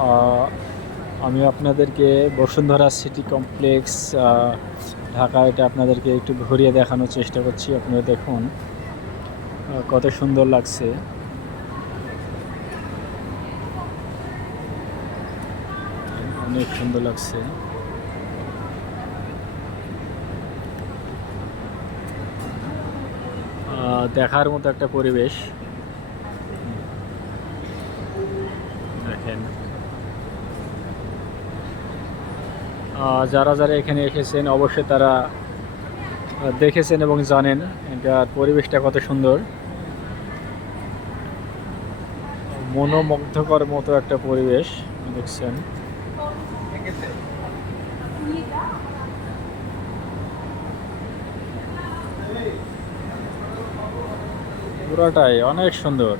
আহ, আমি আপনাদেরকে Bashundhara city complex Dhaka, এটা আপনাদেরকে একটু ঘুরিয়ে দেখানোর চেষ্টা করছি। আপনারা দেখুন কত সুন্দর লাগছে। অনেক সুন্দর লাগছে। দেখার মতো একটা পরিবেশ দেখেন। যারা যারা এখানে এসেছেন অবশ্যই তারা দেখেছেন এবং জানেন এটার পরিবেশটা কত সুন্দর, মনোমুগ্ধকর মতো একটা পরিবেশ দেখছেন। পুরাটাই অনেক সুন্দর।